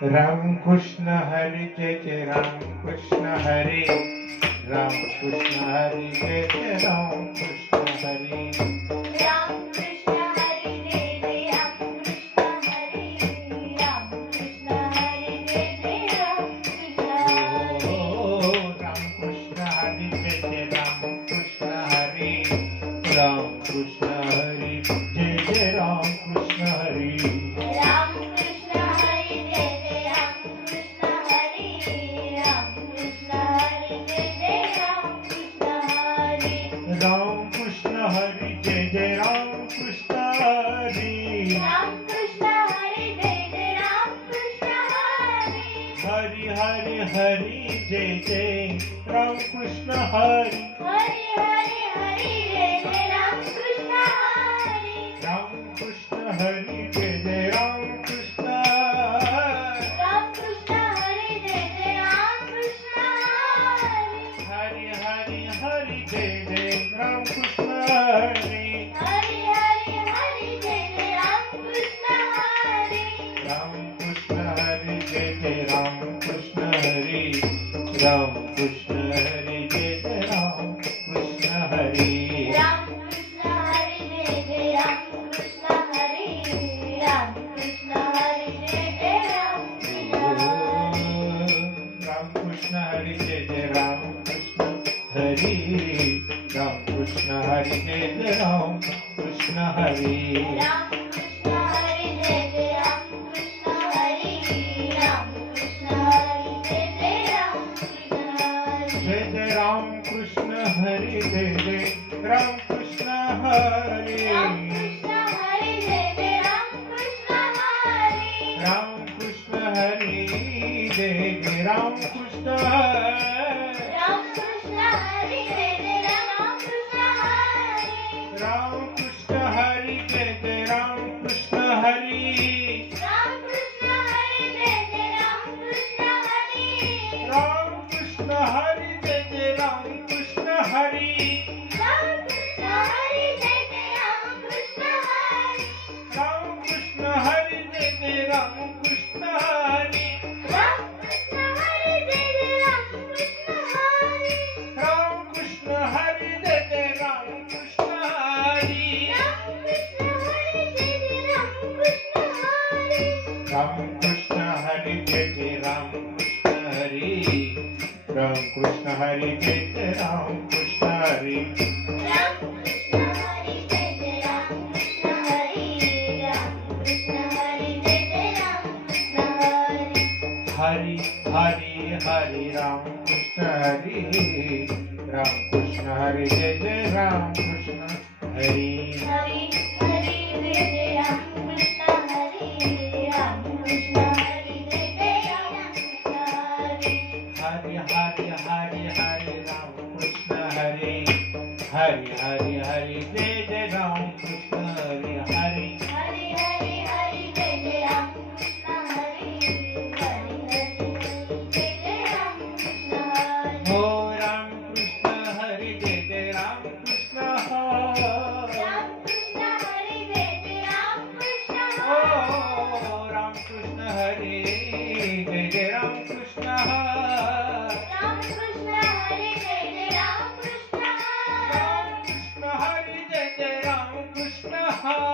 राम कृष्ण हरि जय जय राम कृष्ण हरि राम कृष्ण हरि जय जय राम कृष्ण हरि राम कृष्ण हरि जय जय राम कृष्ण हरि राम कृष्ण हरि जय जय राम कृष्ण हरि राम कृष्ण हरि जय जय राम कृष्ण हरि राम कृष्ण हरि जय जय राम कृष्ण हरि राम कृष्ण हरि जय जय राम कृष्ण हरि राम कृष्ण हरि जय जय राम कृष्ण हरि राम कृष्ण हरि जय जय राम कृष्ण हरि राम कृष्ण हरि जय जय राम कृष्ण हरि हरि हरि हरि जय जय राम कृष्ण हरि हरि हरि हरि जय जय राम कृष्ण हरि राम कृष्ण हरि जय जय राम कृष्ण राम कृष्ण हरि जय जय राम कृष्ण हरि हरि हरि हरि जय जय राम कृष्ण हरि हरि हरि हरि जय जय राम कृष्ण हरि राम कृष्ण हरि जय जय राम कृष्ण हरि राम कृष्ण हरि जय जय राम कृष्ण हरि राम कृष्ण हरि जय जय राम कृष्ण हरि राम कृष्ण हरि जय जय राम कृष्ण हरि राम कृष्ण हरि जय जय राम कृष्ण हरि राम कृष्ण हरि जय जय राम कृष्ण हरि राम कृष्ण हरि जय जय राम कृष्ण हरि राम कृष्ण हरि जय जय राम कृष्ण हरि जय जय राम कृष्ण हरि जय जय राम कृष्ण हरि राम कृष्ण हरि जय जय राम कृष्ण हरि राम कृष्ण हरि जय जय राम कृष्ण हरि राम कृष्ण हरि जय जय राम कृष्ण हरि राम कृष्ण हरि जय जय राम कृष्ण हरि राम कृष्ण हरि जय जय राम कृष्ण हरि राम कृष्ण हरि जय जय राम कृष्ण हरि राम कृष्ण हरि जय जय राम कृष्ण हरि राम कृष्ण हरि जय जय राम कृष्ण हरि राम कृष्ण हरि जय जय राम कृष्ण हरि राम कृष्ण हरि जय जय राम कृष्ण हरि राम कृष्ण हरि जय जय राम कृष्ण हरि राम कृष्ण हरि जय जय राम कृष्ण हरि राम कृष्ण हरि जय जय राम कृष्ण हरि राम कृष्ण हरि जय जय राम कृष्ण हरि राम कृष्ण हरि जय जय राम कृष्ण हरि हरि हरि हरि राम कृष्ण हरि राम कृष्ण हरि जय जय राम कृष्ण हरि हरि हरि जय जय राम कृष्ण हरि राम कृष्ण हरि जय जय राम कृष्ण हरि हरि हरि हरि हरि राम कृष्ण हरि हरि हरि हरि जय जय राम कृष्ण हरि हरि हरि हरि हरि जय जय राम कृष्ण हरि हरि हरि जय जय राम कृष्ण हरि हो राम कृष्ण हरि जय जय राम कृष्ण हरि राम कृष्ण हरि जय जय राम कृष्ण हो हरि राम कृष्ण हरि जय जय राम कृष्ण हरि राम कृष्ण हरि जय जय राम कृष्ण राम हरि कृष्ण हरि जय जय राम कृष्ण हरि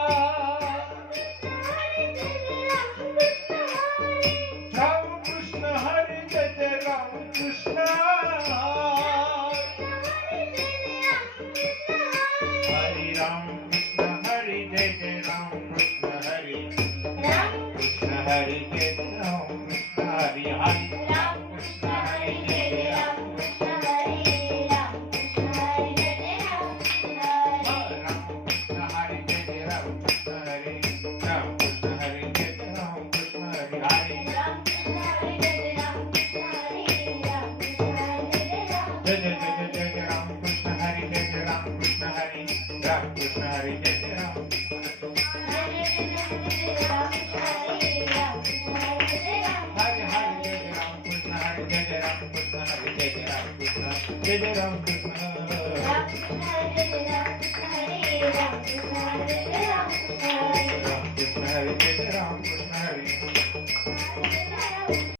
राम कृष्ण हरि जय जय राम कृष्ण हरि हरि राम कृष्ण हरि जय जय राम कृष्ण हरि राम कृष्ण हरि जय जय राम कृष्ण हरि हरि राम कृष्ण हरि जय जय राम कृष्ण हरि राम कृष्ण हरि जय जय राम कृष्ण हरि राम कृष्ण हरि जय जय राम कृष्ण हरि राम कृष्ण हरि जय जय राम कृष्ण हरि हरि राम कृष्ण हरि जय जय राम कृष्ण हरि राम कृष्ण हरि जय जय राम जय जय जय जय जय जय राम कृष्ण हरि जय जय राम कृष्ण हरि राम कृष्ण हरि जय जय राम जय जय जय जय राम कृष्ण हरि राम कृष्ण हरि जय जय राम हरि हरि जय जय राम कृष्ण हरि जय जय राम कृष्ण हरि जय जय राम कृष्ण जय जय राम कृष्ण राम कृष्ण हरि जय जय राम कृष्ण हरि राम कृष्ण हरि जय जय राम कृष्ण हरि राम कृष्ण हरि जय जय राम कृष्ण हरि हरि जय जय राम